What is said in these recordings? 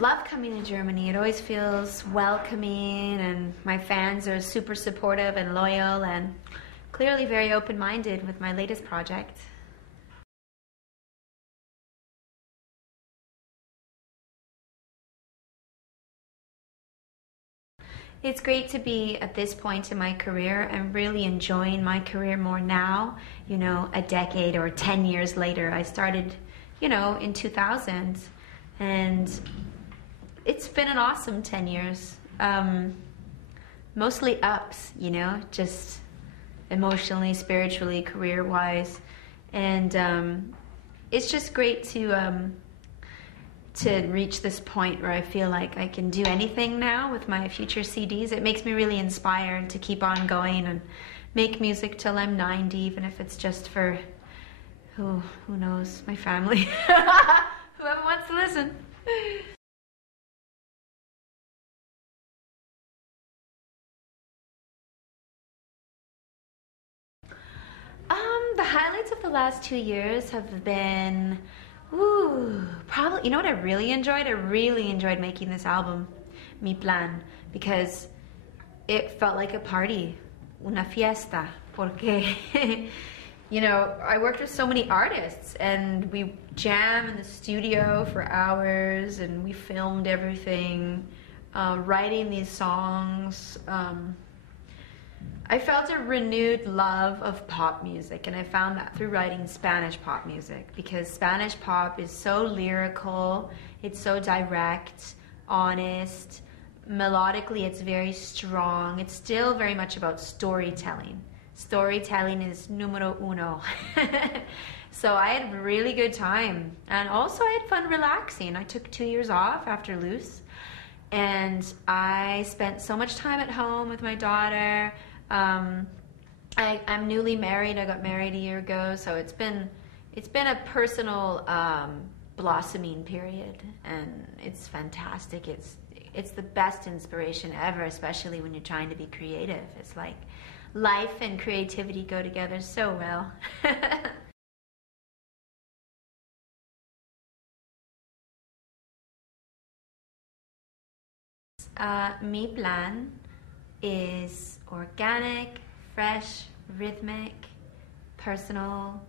love coming to Germany. It always feels welcoming, and my fans are super supportive and loyal, and clearly very open-minded with my latest project. It's great to be at this point in my career. I'm really enjoying my career more now, you know, a decade or 10 years later. I started, you know, in 2000, and it's been an awesome 10 years. Mostly ups, you know, just emotionally, spiritually, career-wise. And it's just great to reach this point where I feel like I can do anything now with my future CDs. It makes me really inspired to keep on going and make music till I'm 90, even if it's just for, who knows, my family. Whoever wants to listen. The highlights of the last 2 years have been, probably, you know what I really enjoyed? I really enjoyed making this album, Mi Plan, because it felt like a party, una fiesta, porque, you know, I worked with so many artists, and we jam in the studio for hours, and we filmed everything, writing these songs. I felt a renewed love of pop music, and I found that through writing Spanish pop music, because Spanish pop is so lyrical, it's so direct, honest, melodically it's very strong. It's still very much about storytelling. Storytelling is numero uno. So I had a really good time, and also I had fun relaxing. I took 2 years off after Loose, and I spent so much time at home with my daughter. I'm newly married. I got married a year ago, so it's been a personal blossoming period, and it's fantastic. It's the best inspiration ever, especially when you're trying to be creative. It's like life and creativity go together so well. Mi Plan is organic, fresh, rhythmic, personal,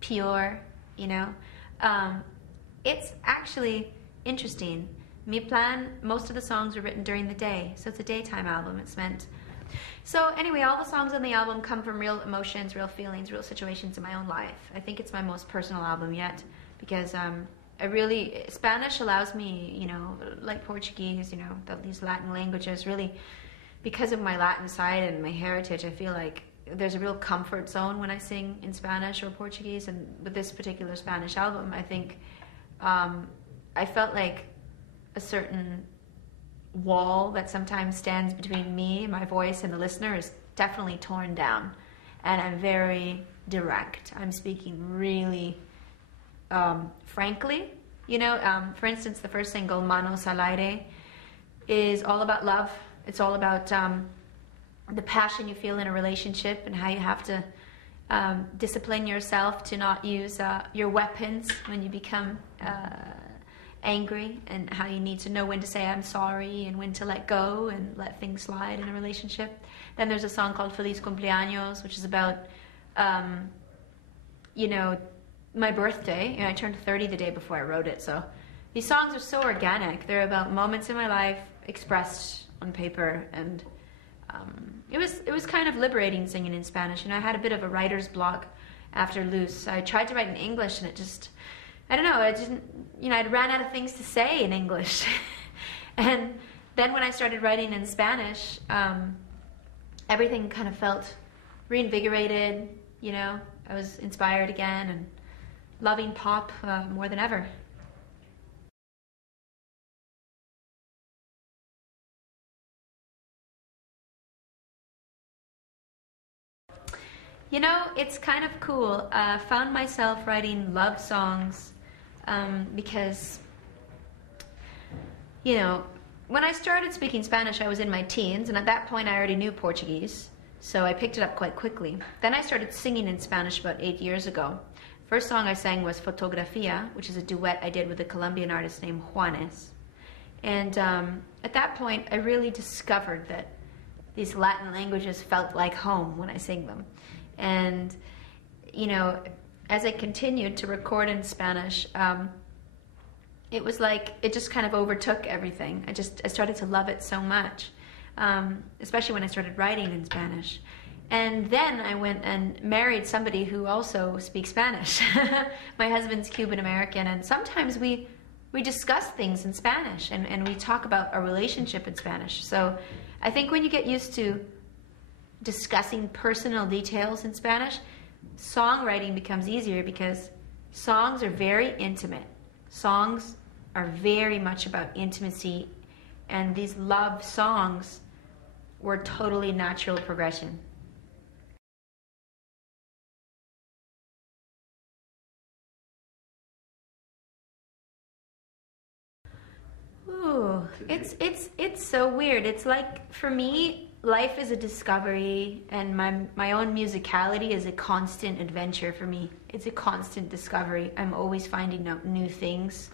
pure, you know. It's actually interesting. Mi Plan, most of the songs were written during the day, so it's a daytime album. It's meant. So anyway, all the songs on the album come from real emotions, real feelings, real situations in my own life. I think it's my most personal album yet, because Spanish allows me, you know, like Portuguese, you know, these Latin languages, really, because of my Latin side and my heritage, I feel like there's a real comfort zone when I sing in Spanish or Portuguese. And with this particular Spanish album, I think I felt like a certain wall that sometimes stands between me, my voice, and the listener is definitely torn down. And I'm very direct. I'm speaking really frankly. You know, for instance, the first single, Manos al Aire, is all about love. It's all about the passion you feel in a relationship, and how you have to discipline yourself to not use your weapons when you become angry, and how you need to know when to say I'm sorry and when to let go and let things slide in a relationship. Then there's a song called Feliz Cumpleaños, which is about, you know, my birthday. You know, I turned 30 the day before I wrote it. So these songs are so organic. They're about moments in my life expressed on paper, and it was kind of liberating singing in Spanish. You know, I had a bit of a writer's block after Loose. I tried to write in English, and it just, I don't know, I didn't, you know, I'd ran out of things to say in English. And then when I started writing in Spanish, everything kind of felt reinvigorated, you know. I was inspired again and loving pop more than ever. You know, it's kind of cool. I found myself writing love songs because, you know, when I started speaking Spanish, I was in my teens, and at that point I already knew Portuguese, so I picked it up quite quickly. Then I started singing in Spanish about 8 years ago. First song I sang was Fotografia, which is a duet I did with a Colombian artist named Juanes. And at that point, I really discovered that these Latin languages felt like home when I sing them. And, you know, as I continued to record in Spanish, it was like it just kind of overtook everything. I started to love it so much, especially when I started writing in Spanish. And then I went and married somebody who also speaks Spanish. My husband's Cuban American, and sometimes we discuss things in Spanish, and we talk about our relationship in Spanish. So I think when you get used to discussing personal details in Spanish, songwriting becomes easier, because songs are very intimate. Songs are very much about intimacy, and these love songs were totally natural progression. Ooh, it's so weird. It's like, for me, life is a discovery, and my own musicality is a constant adventure for me. It's a constant discovery. I'm always finding out new things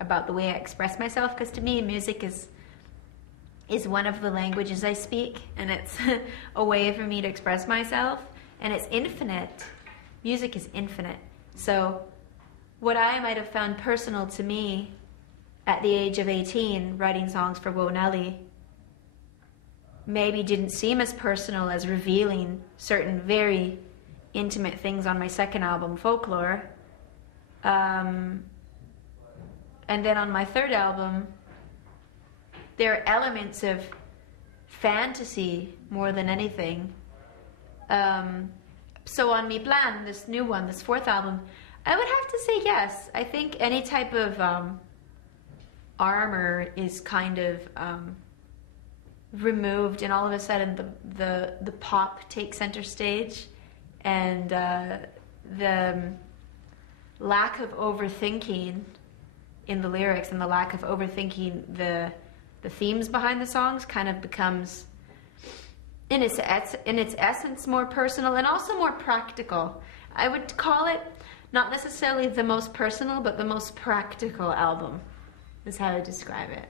about the way I express myself, because to me, music is one of the languages I speak, and it's a way for me to express myself, and it's infinite. Music is infinite. So what I might have found personal to me at the age of 18, writing songs for Nelly, maybe didn't seem as personal as revealing certain very intimate things on my second album, Folklore. And then on my third album, there are elements of fantasy more than anything. So on Mi Plan, this new one, this fourth album, I would have to say yes. I think any type of armor is kind of removed, and all of a sudden the pop takes center stage, and the lack of overthinking in the lyrics and the lack of overthinking the themes behind the songs kind of becomes, in its essence, more personal and also more practical. I would call it not necessarily the most personal, but the most practical album is how I describe it.